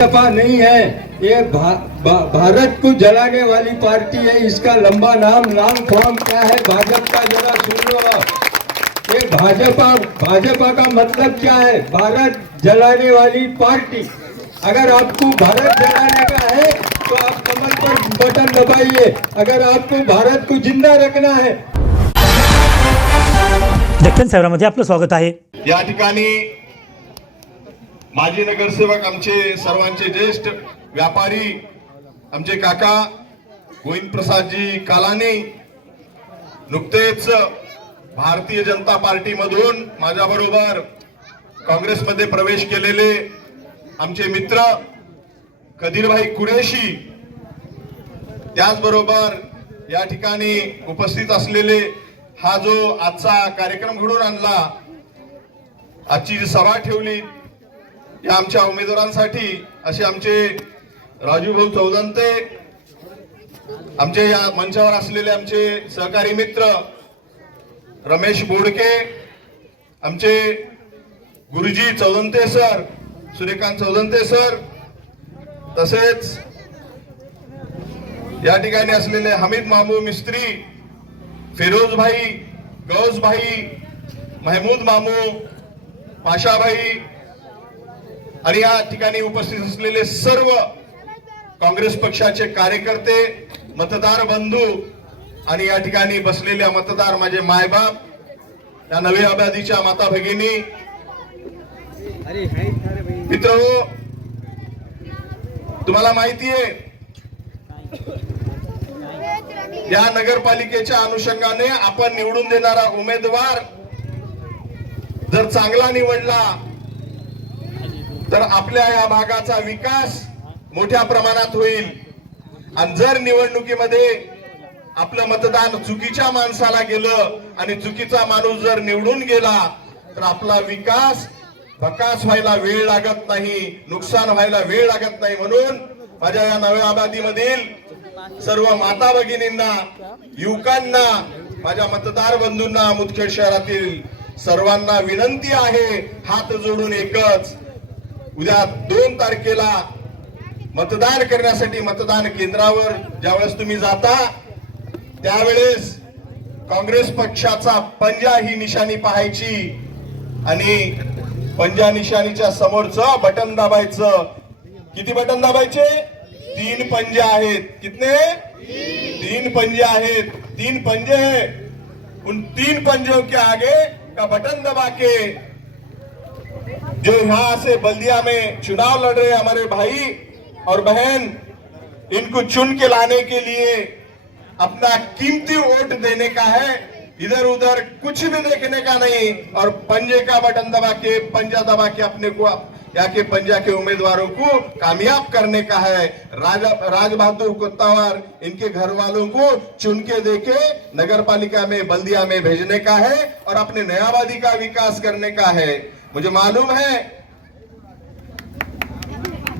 भाजपा नहीं है, ये भारत को जलाने वाली पार्टी है। इसका लंबा नाम फॉर्म क्या है भाजपा का, जरा सुन लो। ये भाजपा का मतलब क्या है? भारत जलाने वाली पार्टी। अगर आपको भारत जलाने का है तो आप कमर पर बटन दबाइए। अगर आपको भारत को जिंदा रखना है। दक्षिण शहरामध्ये आपलं स्वागत आहे। या ठिकाणी माजी नगरसेवक आमचे सर्वांचे ज्येष्ठ व्यापारी आमचे काका गोविंद प्रसादजी कालानी नुकतेच भारतीय जनता पार्टी मधून माझ्याबरोबर काँग्रेसमध्ये प्रवेश केलेले आमचे मित्र कदीरभाई कुरेशी, त्याचबरोबर या ठिकाणी उपस्थित असलेले हा जो आजचा कार्यक्रम घडवून आणला, आजची जी सभा ठेवली या आमच्या उमेदवारांसाठी, असे आमचे राजूभाऊ चौदंते, आमचे या मंचावर असलेले आमचे सहकारी मित्र रमेश बोडके, आमचे गुरुजी चौदंते सर, सूर्यकांत चौदंते सर, तसेच या ठिकाणी असलेले हमीद मामू मिस्त्री, फिरोज भाई, गौस भाई, महमूद मामू, पाशाभाई आणि या ठिकाणी उपस्थित असलेले सर्व काँग्रेस पक्षाचे कार्यकर्ते, मतदार बंधू आणि या ठिकाणी बसलेल्या मतदार माझे मायबाप, या नवी आबादीच्या माता भगिनी, मित्रहो, तुम्हाला माहिती आहे या नगरपालिकेच्या अनुषंगाने आपण निवडून देणारा उमेदवार जर चांगला निवडला तर आपल्या या भागाचा विकास मोठ्या प्रमाणात होईल। आणि जर निवडणुकीमध्ये आपलं मतदान चुकीच्या माणसाला गेलं आणि चुकीचा माणूस जर निवडून गेला तर आपला विकास भकास व्हायला वेळ लागत नाही, नुकसान व्हायला वेळ लागत नाही। म्हणून माझ्या या नव्या आबादीमधील सर्व माता भगिनींना, युवकांना, माझ्या मतदार बंधूंना, मुदखेड शहरातील सर्वांना विनंती आहे, हात जोडून एकच, उद्या 2 तारखेला मतदान करण्यासाठी मतदान केंद्रावर ज्यावेळेस तुम्ही जाता त्यावेळेस काँग्रेस पक्षाचा पंजा ही निशाणी पाहायची आणि पंजा निशाणीच्या समोरचं बटन दाबायचं। किती बटन दाबायचे? 3 पंजे आहेत। कितने? 3 पंजे आहेत। 3 पंजे हैं, उन 3 पंजों के आगे का बटन दबा के जो यहाँ से बल्दिया में चुनाव लड़ रहे हमारे भाई और बहन, इनको चुन के लाने के लिए अपना कीमती वोट देने का है, इधर उधर कुछ भी देखने का नहीं, और पंजे का बटन दबा के, पंजा दबा के अपने को या के पंजा के उम्मीदवारों को कामयाब करने का है। राज बहादुर कोत्तावर इनके घर वालों को चुन के देके नगर पालिका में, बल्दिया में भेजने का है और अपने नयाबादी का विकास करने का है। मुझे मालूम है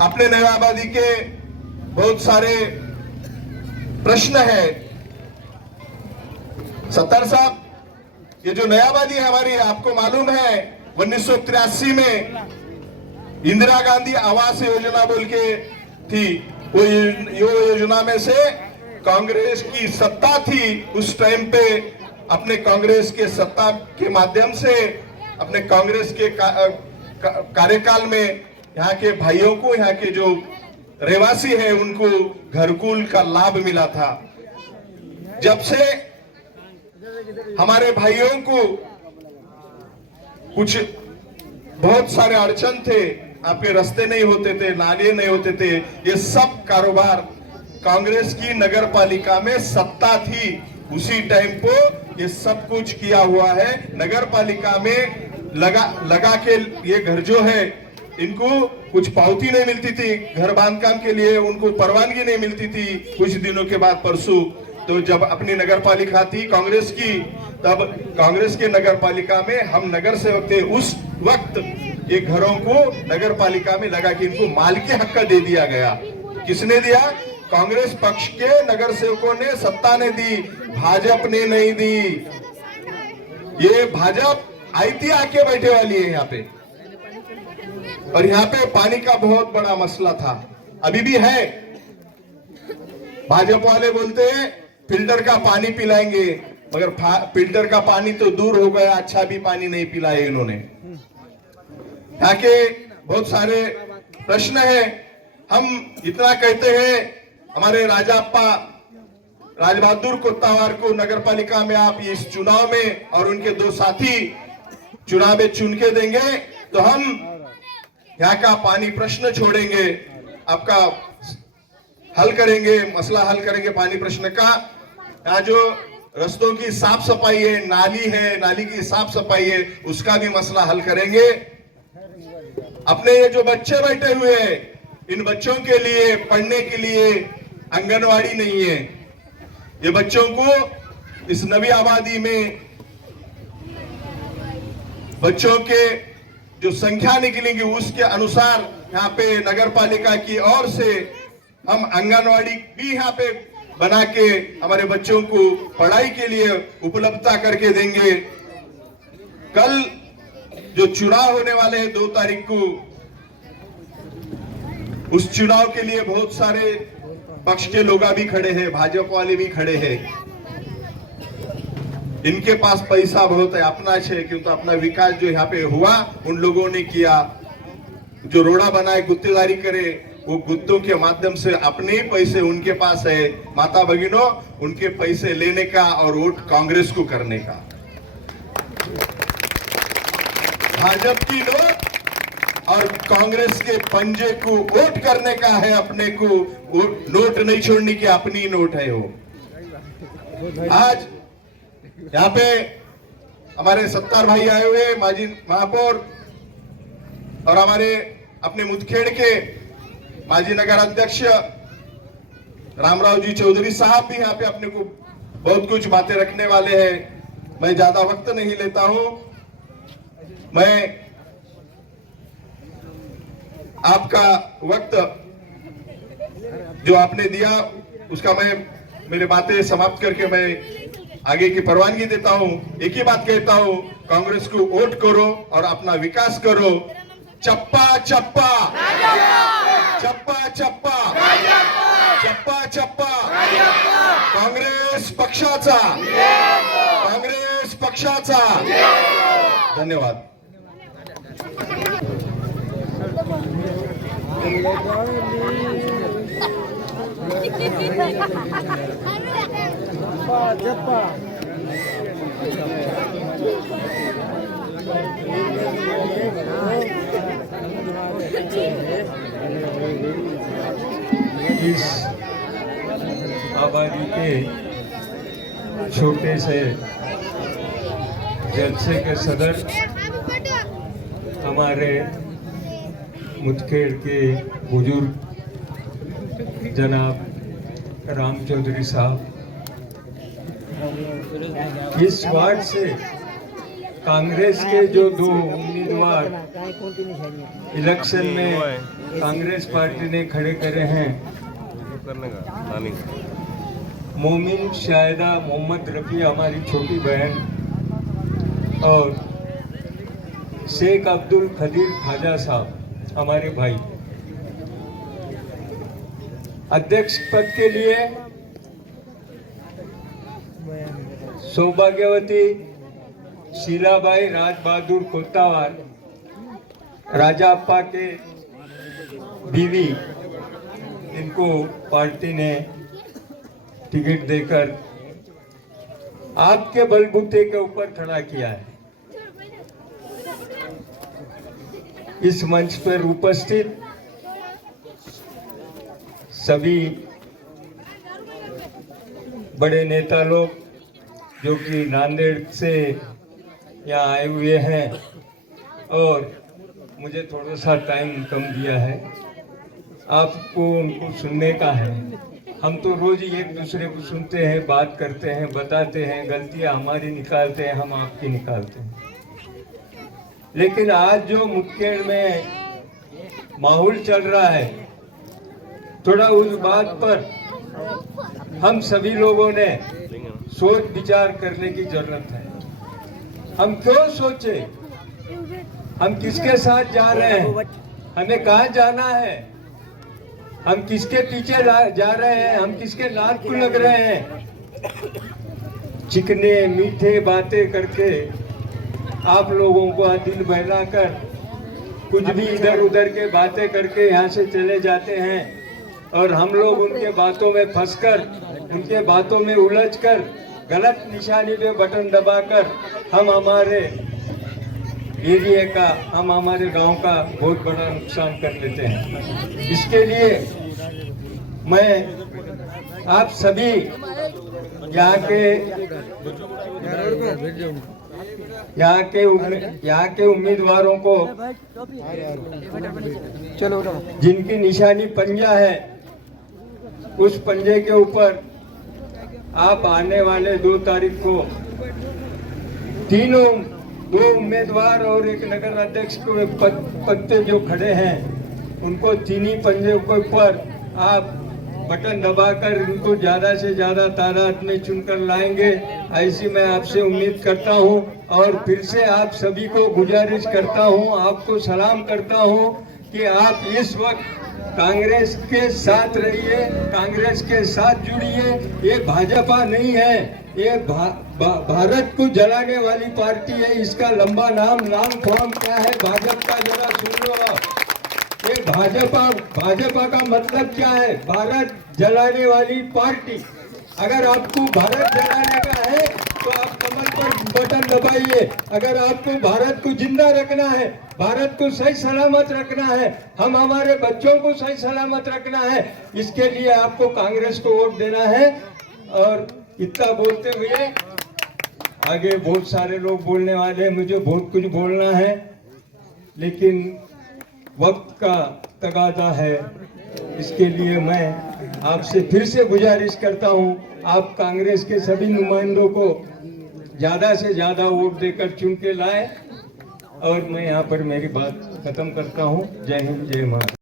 अपने नयाबादी के बहुत सारे प्रश्न है। सत्तार साहब, ये जो नयाबादी है हमारी, आपको मालूम है 1983 में इंदिरा गांधी आवास योजना बोल के थी, वो योजना में से कांग्रेस की सत्ता थी उस टाइम पे। अपने कांग्रेस के सत्ता के माध्यम से, अपने कांग्रेस के कार्यकाल में यहाँ के भाइयों को, यहाँ के जो रहवासी है उनको घरकुल का लाभ मिला था। जब से हमारे भाइयों को कुछ बहुत सारे अड़चन थे, आपके रास्ते नहीं होते थे, नाले नहीं होते थे, ये सब कारोबार कांग्रेस की नगर पालिका में सत्ता थी उसी टाइम को ये सब कुछ किया हुआ है। नगर पालिका में लगा के ये घर जो है इनको कुछ पावती नहीं मिलती थी, घर बांधकाम के लिए उनको परवानगी नहीं मिलती थी। कुछ दिनों के बाद परसों तो जब अपनी नगर पालिका थी कांग्रेस की, तब कांग्रेस के नगर पालिका में हम नगर सेवक थे उस वक्त, ये घरों को नगर पालिका में लगा के इनको मालिकी हक दे दिया गया। किसने दिया? कांग्रेस पक्ष के नगर सेवकों ने, सत्ता ने दी, भाजपा ने नहीं दी। ये भाजपा आईती आके बैठे वाली है यहाँ पे। और यहाँ पे पानी का बहुत बड़ा मसला था, अभी भी है। भाजपा वाले बोलते हैं फिल्टर का पानी पिलाएंगे, मगर फिल्टर का पानी तो दूर हो गया, अच्छा भी पानी नहीं पिलाया इन्होंने। यहाँ के बहुत सारे प्रश्न है। हम इतना कहते हैं, हमारे राजाप्पा राज बहादुर कोत्तावार को नगर पालिका में आप इस चुनाव में और उनके दो साथी चुनाव में चुन के देंगे तो हम यहाँ का पानी प्रश्न छोड़ेंगे, आपका हल करेंगे, मसला हल करेंगे पानी प्रश्न का। यहाँ जो रास्तों की साफ सफाई है, नाली की साफ सफाई है, उसका भी मसला हल करेंगे। अपने ये जो बच्चे बैठे हुए हैं, इन बच्चों के लिए पढ़ने के लिए आंगनवाड़ी नहीं है। ये बच्चों को इस नवी आबादी में बच्चों के जो संख्या निकलेंगी उसके अनुसार यहाँ पे नगर पालिका की ओर से हम आंगनवाड़ी भी यहाँ पे बना के हमारे बच्चों को पढ़ाई के लिए उपलब्धता करके देंगे। कल जो चुनाव होने वाले हैं 2 तारीख को, उस चुनाव के लिए बहुत सारे पक्ष के लोग भी खड़े हैं, भाजपा वाले भी खड़े हैं। इनके पास पैसा बहुत है, अपना है, क्योंकि अपना विकास जो यहाँ पे हुआ उन लोगों ने किया। जो रोड़ा बनाए, गुत्तेदारी करे, वो गुत्तों के माध्यम से अपने ही पैसे उनके पास है। माता भगिनों, उनके पैसे लेने का और वोट कांग्रेस को करने का। भाजपा की नोट और कांग्रेस के पंजे को वोट करने का है, अपने को नोट नहीं छोड़ने की, अपनी नोट है वो। आज यहाँ पे हमारे सत्तार भाई आए हुए, माजी महापौर और हमारे अपने मुदखेड़ के माजी नगर अध्यक्ष रामराव जी चौधरी साहब भी यहाँ पे अपने को बहुत कुछ बातें रखने वाले हैं। मैं ज्यादा वक्त नहीं लेता हूं। मैं आपका वक्त जो आपने दिया उसका मैं मेरे बातें समाप्त करके मैं आगे की परवानगी देता हूं। एक ही बात कहता हूं, कांग्रेस को वोट करो और अपना विकास करो। चप्पा चप्पा चप्पा चप्पा चप्पा चप्पा कांग्रेस पक्षाचा, कांग्रेस पक्षाचा। धन्यवाद। इस आबादी के छोटे से जलसे के सदर हमारे मुदखेड़ के बुजुर्ग जनाब राम चौधरी साहब, इस वार्ड से कांग्रेस के जो 2 उम्मीदवार इलेक्शन में कांग्रेस पार्टी ने खड़े करे हैं, मोमिन शाहिदा मोहम्मद रफी हमारी छोटी बहन और शेख अब्दुल खदीर खाजा साहब हमारे भाई, अध्यक्ष पद के लिए सौभाग्यवती शीलाबाई राज बहादुर कोत्तावार, राजाप्पा के बीवी, इनको पार्टी ने टिकट देकर आपके बलबूते के ऊपर खड़ा किया है। इस मंच पर उपस्थित सभी बड़े नेता लोग जो कि नांदेड़ से यहाँ आए हुए हैं और मुझे थोड़ा सा टाइम कम दिया है, आपको उनको सुनने का है। हम तो रोज ही एक दूसरे को सुनते हैं, बात करते हैं, बताते हैं, गलतियाँ हमारी निकालते हैं, हम आपकी निकालते हैं। लेकिन आज जो मुदखेड़ में माहौल चल रहा है, थोड़ा उस बात पर हम सभी लोगों ने सोच विचार करने की जरूरत है। हम क्यों सोचे, हम किसके साथ जा रहे हैं, हमें कहाँ जाना है, हम किसके पीछे जा रहे हैं, हम किसके लात को लग रहे हैं। चिकने मीठे बातें करके आप लोगों को दिल बहलाकर कुछ भी इधर उधर के बातें करके यहाँ से चले जाते हैं और हम लोग उनके बातों में फंसकर, उनके बातों में उलझकर गलत निशानी पे बटन दबाकर हम हमारे एरिया का, हम हमारे गांव का बहुत बड़ा नुकसान कर लेते हैं। इसके लिए मैं आप सभी यहाँ के उम्मीदवारों को, जिनकी निशानी पंजा है, उस पंजे के ऊपर आप आने वाले 2 तारीख को तीनों, 2 उम्मीदवार और एक नगर अध्यक्ष को पद पे जो खड़े हैं, उनको तीनों पंजे के ऊपर आप बटन दबाकर इनको ज्यादा से ज्यादा तादाद में चुनकर लाएंगे, ऐसी मैं आपसे उम्मीद करता हूं। और फिर से आप सभी को गुजारिश करता हूं, आपको सलाम करता हूं कि आप इस वक्त कांग्रेस के साथ रहिए, कांग्रेस के साथ जुड़िए। ये भाजपा नहीं है, ये भारत को जलाने वाली पार्टी है। इसका लंबा नाम फॉर्म क्या है भाजपा, जरा सुन लो। ये भाजपा का मतलब क्या है? भारत जलाने वाली पार्टी। अगर आपको भारत जलाने का है तो आप कमर पर बटन दबाइए। अगर आपको भारत को जिंदा रखना है, भारत को सही सलामत रखना है, हम हमारे बच्चों को सही सलामत रखना है, इसके लिए आपको कांग्रेस को वोट देना है। और इतना बोलते हुए आगे बहुत सारे लोग बोलने वाले हैं, मुझे बहुत कुछ बोलना है, लेकिन वक्त का तगादा है। इसके लिए मैं आपसे फिर से गुजारिश करता हूं, आप कांग्रेस के सभी नुमाइंदों को ज्यादा से ज्यादा वोट देकर चुन के लाए। और मैं यहाँ पर मेरी बात खत्म करता हूं। जय हिंद, जय महाराष्ट्र।